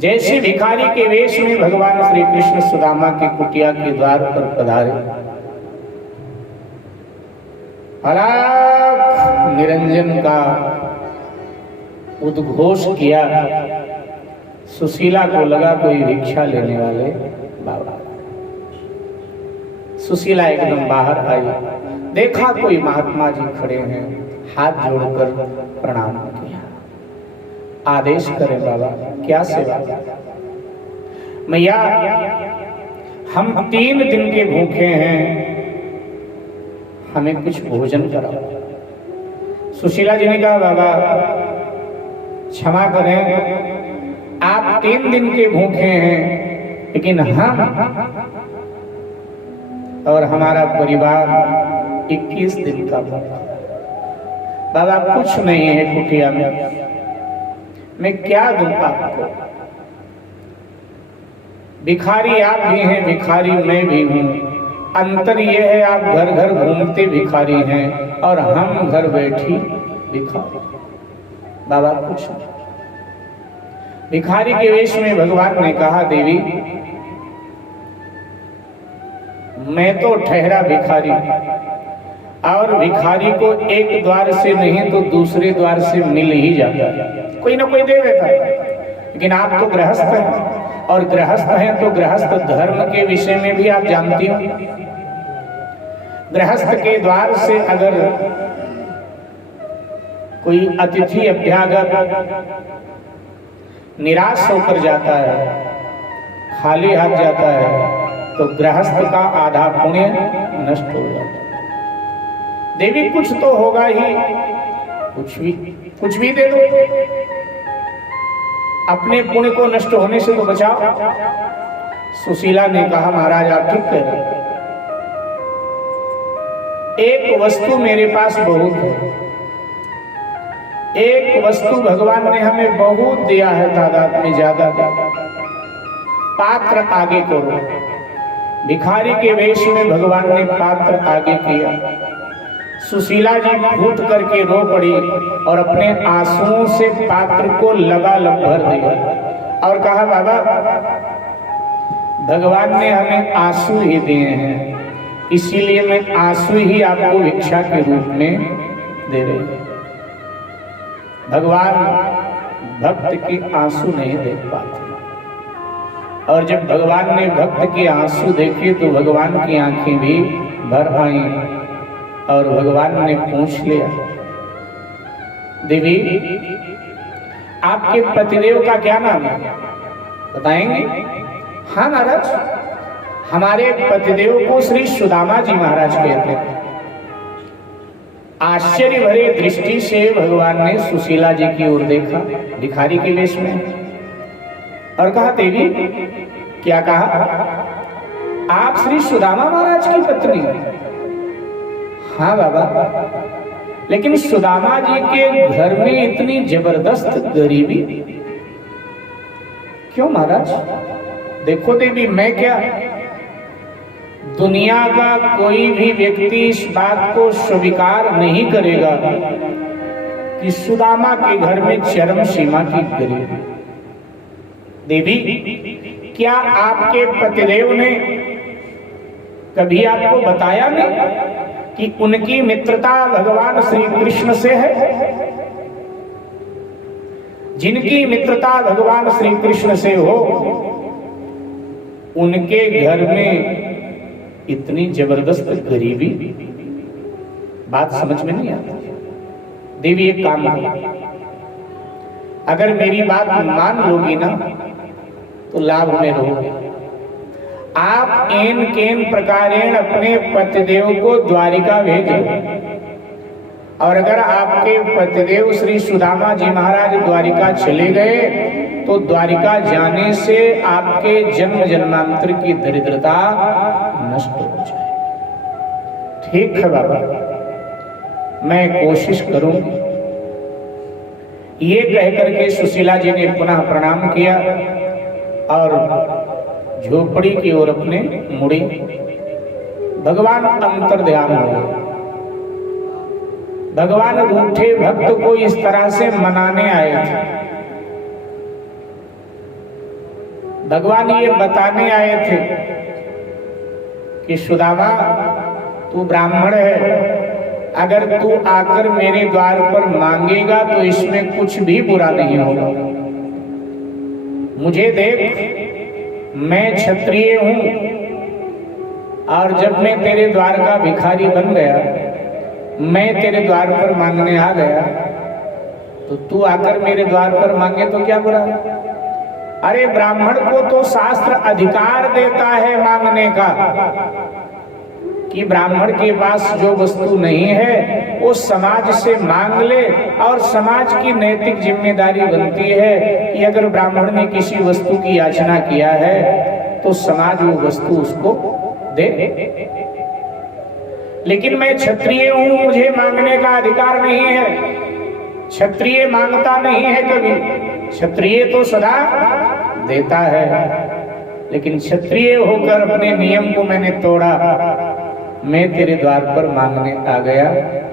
जैसे भिखारी के वेश में भगवान श्री कृष्ण सुदामा की कुटिया के द्वार पर पधारे, अलख निरंजन का उद्घोष किया। सुशीला को लगा कोई भिक्षा लेने वाले बाबा। सुशीला एकदम बाहर आई, देखा कोई महात्मा जी खड़े हैं, हाथ जोड़कर प्रणाम किया। आदेश करें बाबा, क्या सेवा? मैया, हम 3 दिन के भूखे हैं, हमें कुछ भोजन कराओ। सुशीला जी ने कहा बाबा क्षमा करें, आप 3 दिन के भूखे हैं, लेकिन हम और हमारा परिवार 21 दिन का भूखा। बाबा कुछ नहीं है कुटिया में, मैं क्या दूं आपको? भिखारी आप भी हैं, भिखारी मैं भी हूं। अंतर यह है आप घर घर घूमते भिखारी हैं और हम घर बैठी भिखारी। बाबा कुछ नहीं। भिखारी के वेश में भगवान ने कहा देवी मैं तो ठहरा भिखारी, और भिखारी को एक द्वार से नहीं तो दूसरे द्वार से मिल ही जाता है, कोई ना कोई दे देता है। लेकिन आप तो गृहस्थ हैं, और गृहस्थ हैं तो गृहस्थ धर्म के विषय में भी आप जानती हो। गृहस्थ के द्वार से अगर कोई अतिथि अभ्यागत निराश होकर जाता है, खाली हाथ जाता है, तो गृहस्थ का आधा पुण्य नष्ट हो जाता है। देवी कुछ तो होगा ही, कुछ भी दे दो, अपने पुण्य को नष्ट होने से तो बचाओ। सुशीला ने कहा महाराज आप ठीक कह रहे, एक वस्तु मेरे पास बहुत है, एक वस्तु भगवान ने हमें बहुत दिया है, तादाद में ज्यादा पात्र आगे करो। भिखारी के वेश में भगवान ने पात्र आगे किया। सुशीला जी फूट करके रो पड़ी और अपने आंसुओं से पात्र को लबालब भर दिया और कहा बाबा भगवान ने हमें आंसू ही दिए हैं, इसीलिए मैं आंसू ही आपको भिक्षा के रूप में दे रही हूं। भगवान भक्त के आंसू नहीं देख पाते, और जब भगवान ने भक्त के आंसू देखे तो भगवान की आंखें भी भर आई और भगवान ने पूछ लिया देवी आपके पतिदेव का क्या नाम है, बताएंगे? हाँ महाराज, हमारे पतिदेव को श्री सुदामा जी महाराज कहते हैं। आश्चर्य भरे दृष्टि से भगवान ने सुशीला जी की ओर देखा भिखारी के वेश में और कहा देवी क्या कहा, आप श्री सुदामा महाराज की पत्नी? हाँ बाबा, लेकिन सुदामा जी के घर में इतनी जबरदस्त गरीबी क्यों महाराज? देखो देवी मैं क्या, दुनिया का कोई भी व्यक्ति इस बात को स्वीकार नहीं करेगा कि सुदामा के घर में चरम सीमा की गरीबी। देवी क्या आपके पतिदेव ने कभी आपको बताया नहीं कि उनकी मित्रता भगवान श्री कृष्ण से है? जिनकी मित्रता भगवान श्री कृष्ण से हो उनके घर में इतनी जबरदस्त गरीबी, बात समझ में नहीं आता। देवी एक काम करो, अगर मेरी बात मान लोगी ना तो लाभ में रहोगे। आप एन केन प्रकारेण अपने पतिदेव को द्वारिका भेजो, और अगर आपके पतिदेव श्री सुदामा जी महाराज द्वारिका चले गए तो द्वारिका जाने से आपके जन्म जन्मांतर की दरिद्रता नष्ट हो जाए। ठीक है बाबा, मैं कोशिश करूंगी। ये कहकर के सुशीला जी ने पुनः प्रणाम किया और झोपड़ी की ओर अपने मुड़ी। भगवान अंतर ध्यान हो गए। भगवान रूठे भक्त को इस तरह से मनाने आए थे। भगवान ये बताने आए थे कि सुदामा तू ब्राह्मण है, अगर तू आकर मेरे द्वार पर मांगेगा तो इसमें कुछ भी बुरा नहीं होगा। मुझे देख, मैं क्षत्रिय हूं, और जब मैं तेरे द्वार का भिखारी बन गया, मैं तेरे द्वार पर मांगने आ गया, तो तू आकर मेरे द्वार पर मांगे तो क्या बुरा है? अरे ब्राह्मण को तो शास्त्र अधिकार देता है मांगने का, कि ब्राह्मण के पास जो वस्तु नहीं है वो समाज से मांग ले, और समाज की नैतिक जिम्मेदारी बनती है कि अगर ब्राह्मण ने किसी वस्तु की याचना किया है तो समाज वो वस्तु उसको दे। लेकिन मैं क्षत्रिय हूं, मुझे मांगने का अधिकार नहीं है। क्षत्रिय मांगता नहीं है कभी, क्षत्रिय तो सदा देता है। लेकिन क्षत्रिय होकर अपने नियम को मैंने तोड़ा, मैं तेरे द्वार पर मांगने आ गया,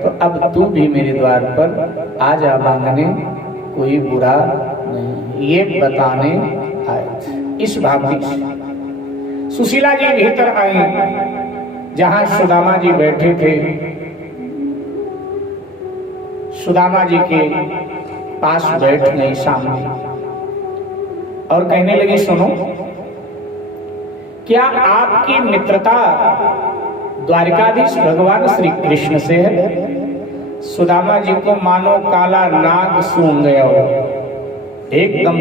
तो अब तू भी मेरे द्वार पर आ जा मांगने, कोई बुरा नहीं, ये बताने आए। इस भावना से सुशीला जी भीतर आई, जहां सुदामा जी बैठे थे। सुदामा जी के पास बैठ गई सामने और कहने लगी, सुनो, क्या आपकी मित्रता द्वारिकाधीश भगवान श्री कृष्ण से है? सुदामा जी को मानो काला नाग सूंघ गया हो एकदम।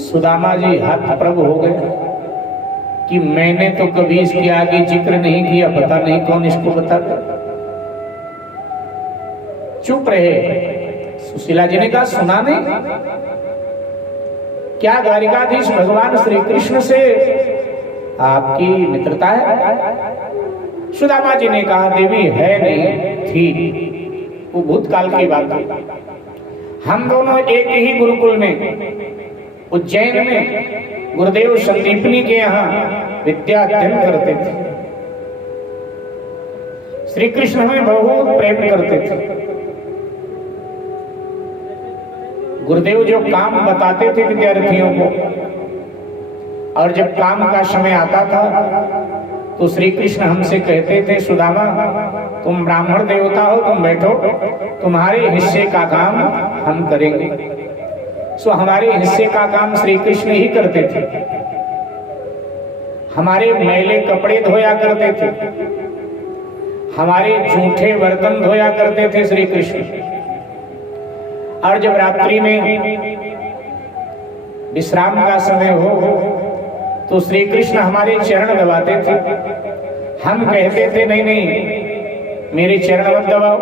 सुदामा जी हतप्रभ हो गए कि मैंने तो कभी इसके आगे जिक्र नहीं किया, पता नहीं कौन इसको बता दे। चुप रहे। सुशीला जी ने कहा, सुना नहीं? क्या द्वारिकाधीश भगवान श्री कृष्ण से आपकी मित्रता है? सुदामा जी ने कहा, देवी है नहीं, थी, वो भूतकाल की बात है। हम दोनों एक ही गुरुकुल में, उज्जैन में गुरुदेव संदीपनी के यहाँ विद्या अध्ययन करते थे। श्री कृष्ण हमें बहुत प्रेम करते थे। गुरुदेव जो काम बताते थे विद्यार्थियों को, और जब काम का समय आता था तो श्री कृष्ण हमसे कहते थे, सुदामा तुम ब्राह्मण देवता हो, तुम बैठो, तुम्हारे हिस्से का काम हम करेंगे। सो हमारे हिस्से का काम श्री कृष्ण ही करते थे। हमारे मैले कपड़े धोया करते थे, हमारे जूठे बर्तन धोया करते थे श्री कृष्ण। और जब रात्रि में विश्राम का समय हो तो श्री कृष्ण हमारे चरण दबाते थे। हम कहते थे, नहीं नहीं, मेरे चरण मत दबाओ।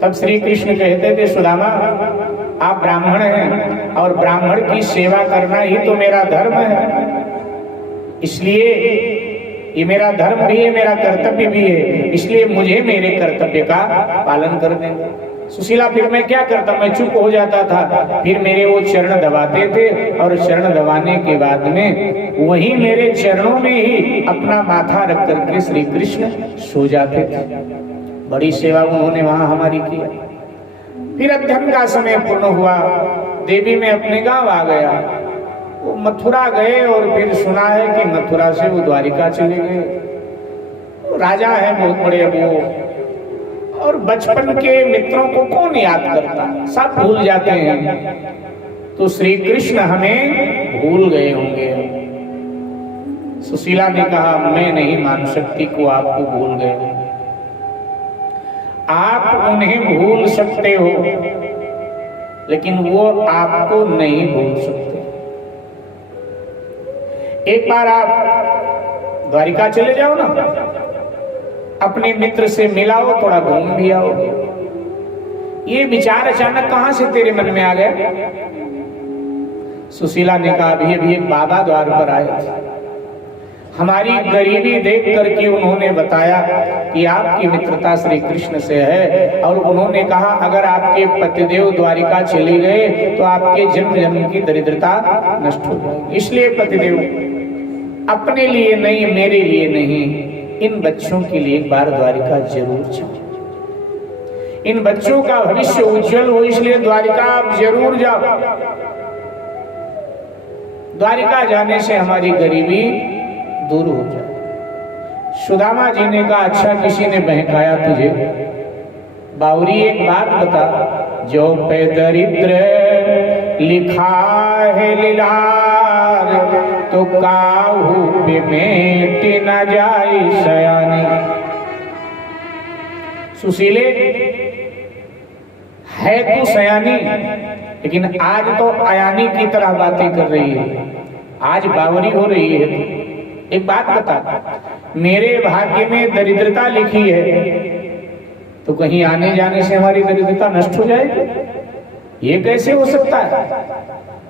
तब श्री कृष्ण कहते थे, सुदामा आप ब्राह्मण हैं और ब्राह्मण की सेवा करना ही तो मेरा धर्म है, इसलिए ये मेरा धर्म भी है, मेरा कर्तव्य भी है, इसलिए मुझे मेरे कर्तव्य का पालन कर देंगे। सुशीला, फिर मैं क्या करता, मैं चुप हो जाता था। फिर मेरे वो चरण दबाते थे और चरण दबाने के बाद में वही मेरे चरणों में ही अपना माथा रख करके श्री कृष्ण सो जाते थे। बड़ी सेवा उन्होंने वहां हमारी की। फिर अध्ययन का समय पूर्ण हुआ, देवी में अपने गांव आ गया। वो मथुरा गए और फिर सुना है कि मथुरा से वो द्वारिका चले गए। राजा है बहुत बड़े वो, और बचपन के मित्रों को कौन याद करता, सब भूल जाते हैं। तो श्री कृष्ण हमें भूल गए होंगे। सुशीला ने कहा, मैं नहीं मान सकती को आपको भूल गए। आप उन्हें भूल सकते हो लेकिन वो आपको नहीं भूल सकते। एक बार आप द्वारिका चले जाओ ना, अपने मित्र से मिलाओ, थोड़ा घूम भी आओ। ये विचार अचानक कहां से तेरे मन में आ गया? सुशीला ने कहा, अभी एक बाबा द्वार पर आए थे, हमारी गरीबी देख करके उन्होंने बताया कि आपकी मित्रता श्री कृष्ण से है, और उन्होंने कहा अगर आपके पतिदेव द्वारिका चले गए तो आपके जन्म जन्म की दरिद्रता नष्ट हो जाएगी। इसलिए पतिदेव अपने लिए नहीं, मेरे लिए नहीं, इन बच्चों के लिए एक बार द्वारिका जरूर जाओ। इन बच्चों का भविष्य उज्जवल हो, इसलिए द्वारिका आप जरूर जाओ। द्वारिका जाने से हमारी गरीबी दूर हो जाए। सुदामा जी ने कहा, अच्छा किसी ने बहकाया तुझे? बावरी एक बात बता, जो पे दरिद्र लिखा है लीलार, तो काहू पे मेट न जाए सयानी। सुशीले है तू सयानी, लेकिन आज तो अयानी की तरह बातें कर रही है, आज बावरी हो रही है तू। एक बात बता, मेरे भाग्य में दरिद्रता लिखी है, तो कहीं आने जाने से हमारी दरिद्रता नष्ट हो जाएगी? ये कैसे हो सकता है?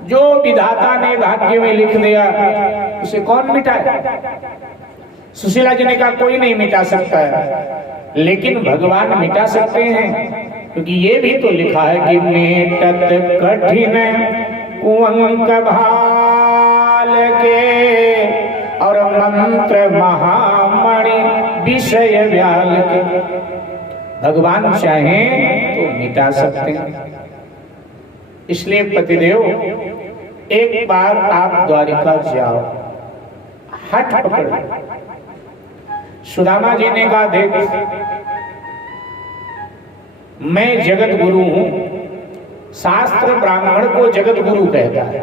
जो विधाता ने भाग्य में लिख दिया उसे कौन मिटाए? सुशीला जी ने कहा, कोई नहीं मिटा सकता है, लेकिन भगवान मिटा सकते हैं, क्योंकि ये भी तो लिखा है कि मेटत कठिन कुअंक भाल के, और मंत्र महामणि विषय व्याल के। भगवान चाहें तो मिटा सकते हैं। इसलिए पतिदेव, एक बार आप द्वारिका जाओ, हट पकड़। सुदामा जी ने कहा, देख मैं जगत गुरु हूं, शास्त्र ब्राह्मण को जगत गुरु कहता है।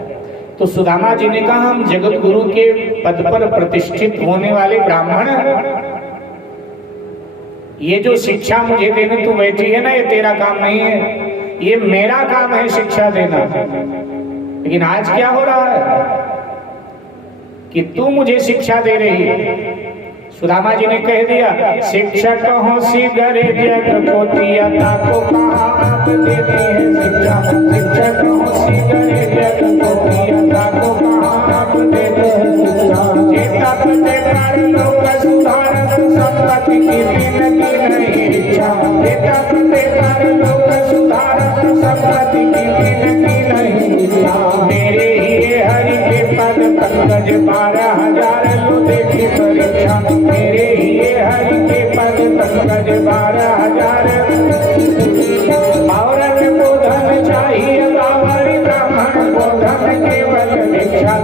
तो सुदामा जी ने कहा, हम जगत गुरु के पद पर प्रतिष्ठित होने वाले ब्राह्मण हैं। ये जो शिक्षा मुझे देने तू बैठी है ना, ये तेरा काम नहीं है, ये मेरा काम है शिक्षा देना। लेकिन आज क्या हो रहा है कि तू मुझे शिक्षा दे रही है। सुदामा जी ने कह दिया, शिक्षक हो सिगरे जग पोतिया को कहा आप देते हैं शिक्षा। शिक्षक हो सिगरे जग पोतिया को कहा आप देते हैं शिक्षा। चेता पते कर लोक सुधारक संपत्ति की विनती नहीं इच्छा। चेता पते कर लोक सुधारक संपत्ति की विनती नहीं इच्छा। मेरे ही हरि के पद पंकज 12,000 लो देखी परीक्षा। मेरे ही हरि के पद पंकज 12,000। औरत को धन चाहिए, बावरी ब्राह्मण को धन केवल भिक्षा।